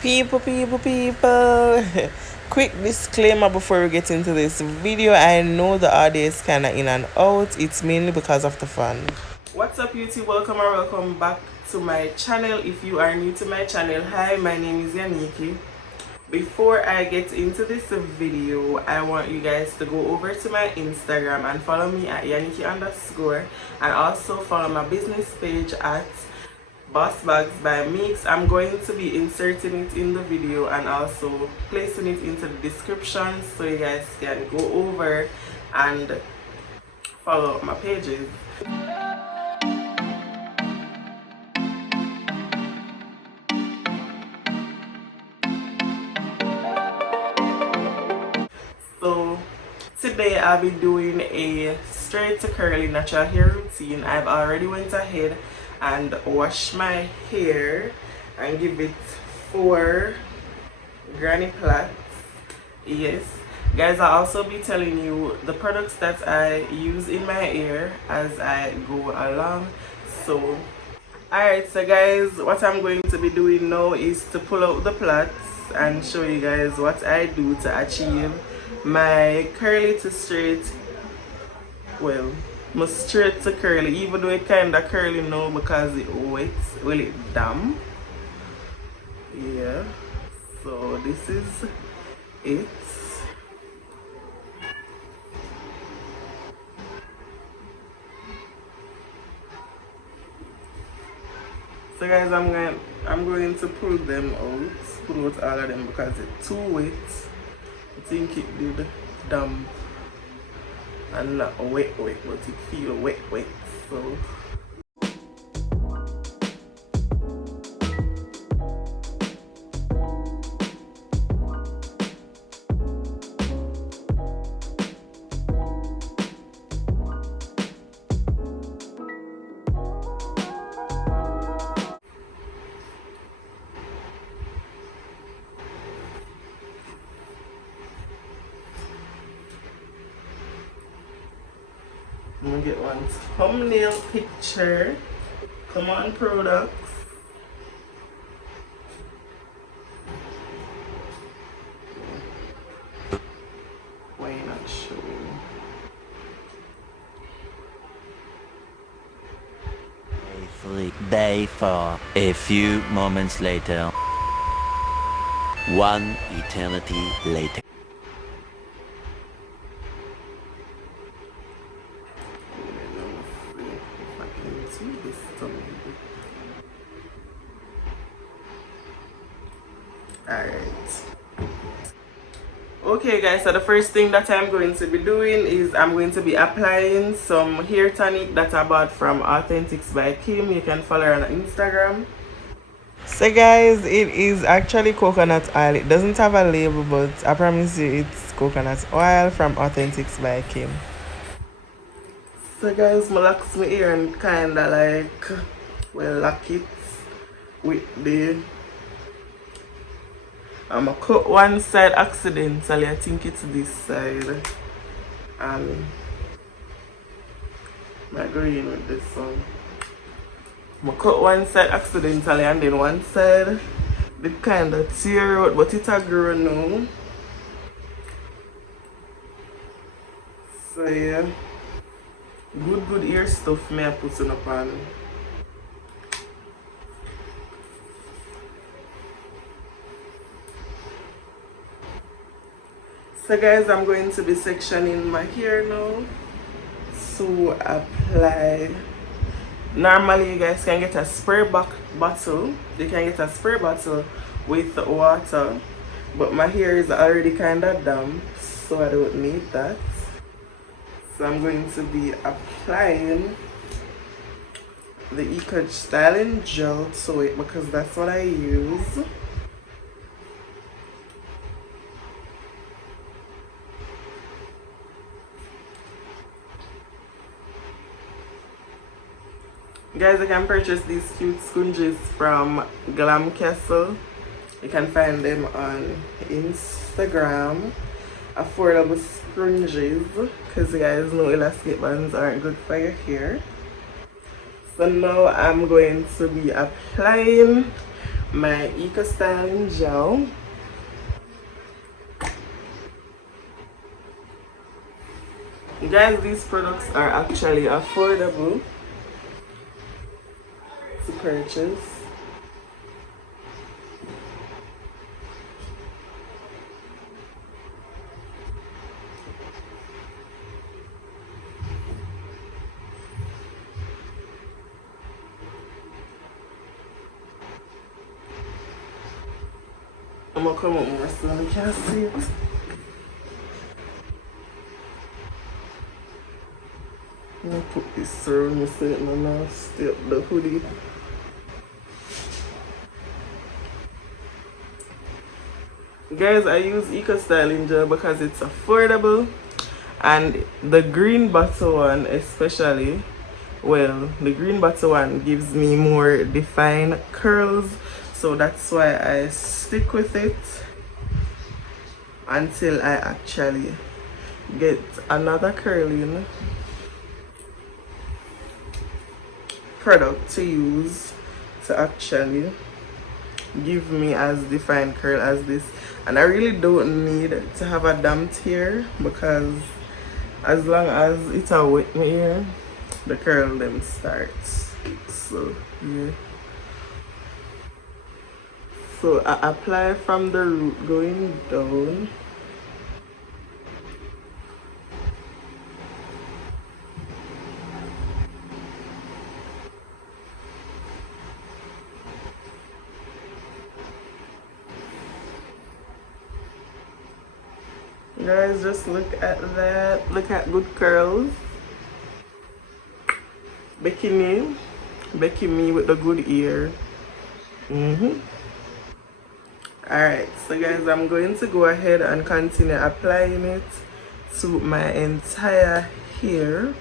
People. Quick disclaimer before we get into this video. I know the audio is kind of in and out. It's mainly because of the fun. What's up, YouTube? Welcome or welcome back to my channel. If you are new to my channel, hi, my name is Yanieki. Before I get into this video, I want you guys to go over to my Instagram and follow me at Yanieki_, and also follow my business page at Boss Bags by Mix. I'm going to be inserting it in the video and also placing it into the description so you guys can go over and follow my pages. So today I'll be doing a straight to curly natural hair routine. I've already went ahead and washed my hair and give it 4 granny plaits. Yes guys, I'll also be telling you the products that I use in my hair as I go along. So alright, so guys, what I'm going to be doing now is to pull out the plaits and show you guys what I do to achieve my curly to straight, well, my straight to curly, even though it kind of curly now because it wet, well, it damp. Yeah, so this is it. So guys, I'm going to pull them out, pull out all of them because it's too wet. I think it did damp and not wet, but it feel wet. So I'm gonna get one thumbnail picture. Come on, products. Why not showing? Day 4. A few moments later. 1 eternity later. Alright. Okay guys, so the first thing that I'm going to be doing is I'm going to be applying some hair tonic that I bought from Authentics by Kim. You can follow her on Instagram. So guys, it is actually coconut oil. It doesn't have a label, but I promise you it's coconut oil from Authentics by Kim. So guys, I lock my hair and kinda like, well, lock it with the, I'm gonna cut one side accidentally. I think it's this side, and I'm going in with this one. I'm gonna cut one side accidentally, and then one side it kind of tear out, but it a grow now. So yeah, good ear stuff me I put on up on. So guys, I'm going to be sectioning my hair now to apply. Normally you guys can get a spray bottle. You can get a spray bottle with water, but my hair is already kind of damp, so I don't need that. So I'm going to be applying the YAN-IEKI styling gel to it because that's what I use. Guys, you can purchase these cute scrunchies from Glam Castle. You can find them on Instagram. Affordable scrunchies, because you guys know elastic bands aren't good for your hair. So now I'm going to be applying my Eco Styling Gel. Guys, these products are actually affordable to purchase. I'm gonna come up more so you can see it. I'm gonna put this around me so it now stay up the hoodie. Guys, I use Eco Styling Gel because it's affordable, and the green bottle one especially, well, the green bottle one gives me more defined curls, so that's why I stick with it until I actually get another curling product to use to actually give me as defined curl as this. And I really don't need to have a damped hair, because as long as it's a wet my hair, the curl them starts. So yeah, so I apply from the root going down. Guys, just look at that. Look at good curls. Bikini me with the good ear. Alright, so guys, I'm going to go ahead and continue applying it to my entire hair.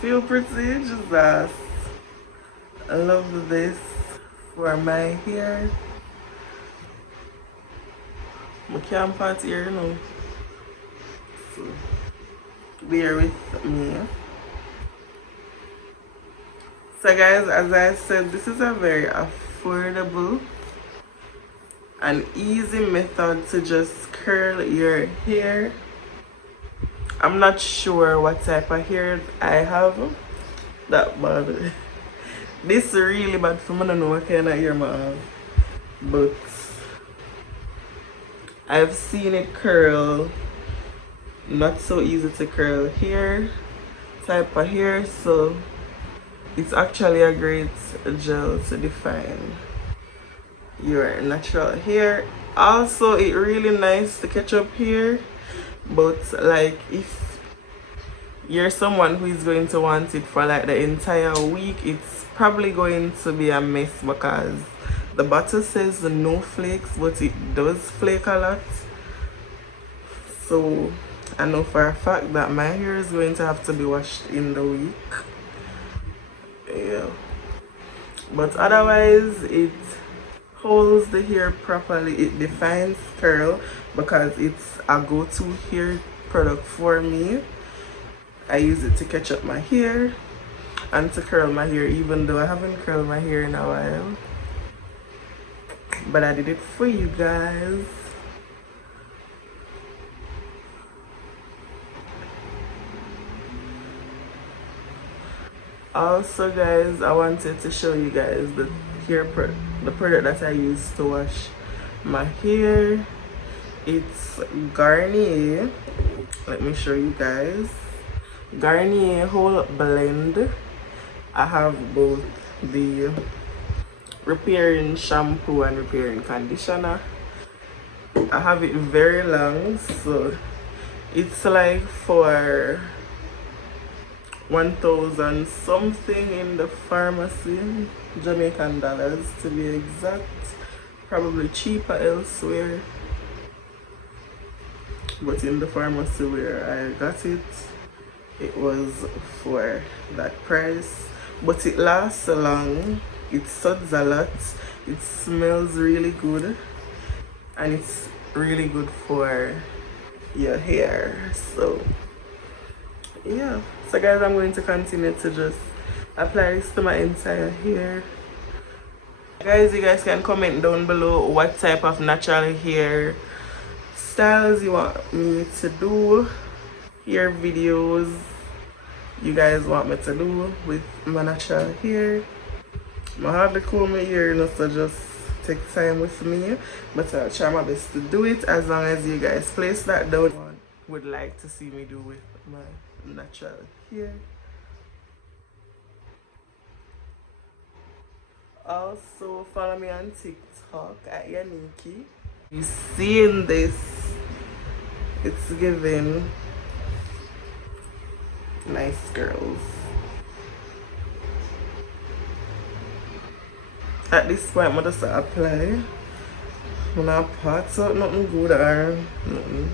Feel pretty, Jesus. I love this for my hair. I can't part here, you know. So bear with me. So guys, as I said, this is a very affordable and easy method to just curl your hair. I'm not sure what type of hair I have that bad. This is really bad for me. I don't know what kind of hair I have, but I've seen it curl not so easy to curl hair type of hair, so it's actually a great gel to define your natural hair. Also, it really nice to catch up hair, but like if you're someone who is going to want it for like the entire week, it's probably going to be a mess, because the bottle says no flakes, but it does flake a lot. So I know for a fact that my hair is going to have to be washed in the week. Yeah, but otherwise it holds the hair properly. It defines curl because it's a go-to hair product for me. I use it to catch up my hair and to curl my hair, even though I haven't curled my hair in a while, but I did it for you guys. Also guys, I wanted to show you guys the product that I use to wash my hair. It's Garnier Let me show you guys. Garnier whole blend. I have both the repairing shampoo and repairing conditioner. I have it very long, so it's like for 1,000 something in the pharmacy, Jamaican dollars to be exact. Probably cheaper elsewhere, but in the pharmacy where I got it, it was for that price. But it lasts long, it suds a lot, it smells really good, and it's really good for your hair. So yeah, so guys, I'm going to continue to just apply this to my entire hair. Guys, you guys can comment down below what type of natural hair styles you want me to do, hair videos you guys want me to do with my natural hair. I hardly comb my hair, you know, so just take time with me, but I'll try my best to do it as long as you guys place that down would like to see me do with my natural hair. Also follow me on TikTok at Yanieki. You seeing this, it's giving nice girls. At this point I'm just apply. When I part out nothing good or nothing,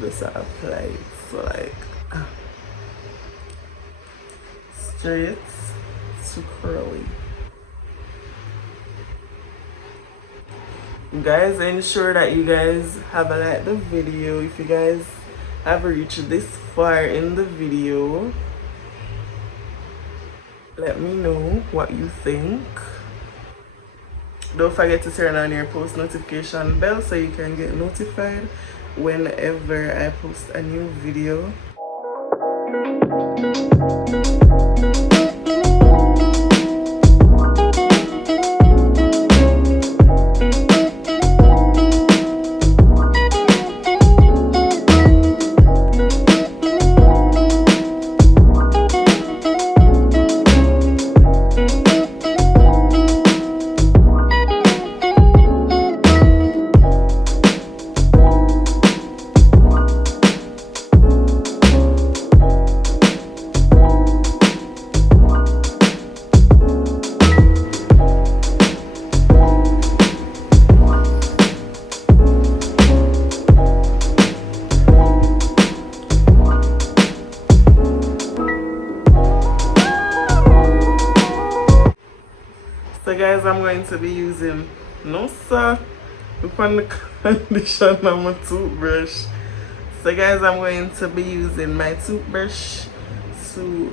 just apply it. So like straight to curly. Guys, ensure that you guys have liked the video. If you guys have reached this far in the video, let me know what you think. Don't forget to turn on your post notification bell so you can get notified whenever I post a new video. So guys, I'm going to be using upon the condition on my toothbrush. So guys, I'm going to be using my toothbrush to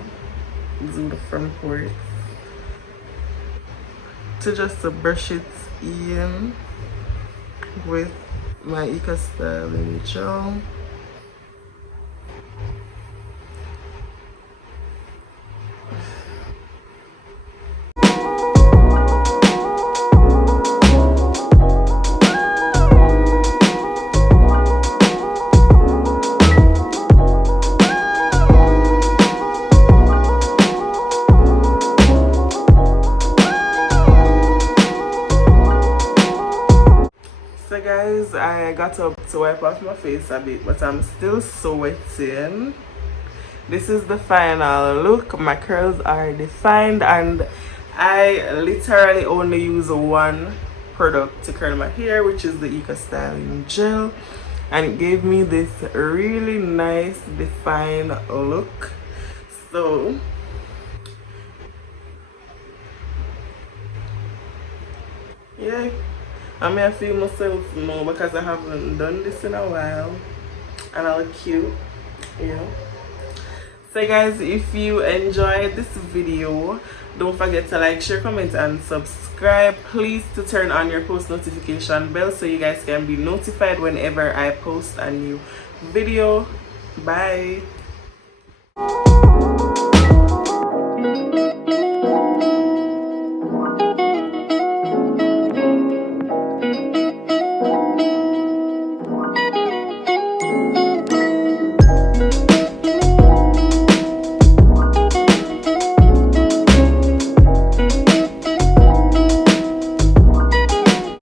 do the front part, to just brush it in with my YAN-IEKI styling gel. So guys, I got up to wipe off my face a bit, but I'm still sweating. This is the final look. My curls are defined, and I literally only use one product to curl my hair, which is the YAN-IEKI styling gel, and it gave me this really nice defined look. So yeah, I may feel myself now because I haven't done this in a while, and I look cute, you know. So guys, if you enjoyed this video, don't forget to like, share, comment, and subscribe. Please to turn on your post notification bell so you guys can be notified whenever I post a new video. Bye.